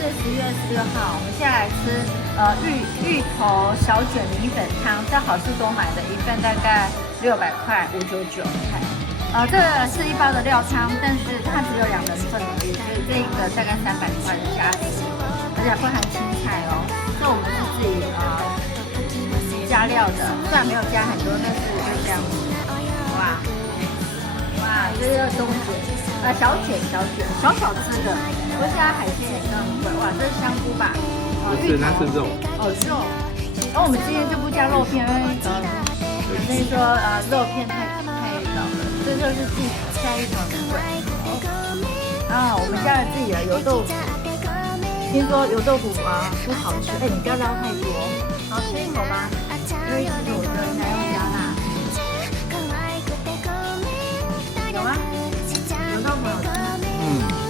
是10月16号，我们现在来吃芋头小卷米粉汤，在好事多买的，一份大概600块599。这个是一包的料汤，但是它只有2人份而已，所以这个大概300块的价钱，而且不含青菜哦。这我们是自己加料的，虽然没有加很多，但是就这样子。哇，这个中卷，小卷，小只的，不过现在海鲜也更贵。哇，这是香菇吧？是，它是肉。肉。然后我们今天就不加肉片，因为有些人说肉片太少了，这就是自己下一种的贵。我们加了自己的油豆腐，听说油豆腐不好吃，你不要捞太多，好吃一口吧，因为其实我觉得应该要加辣。有吗？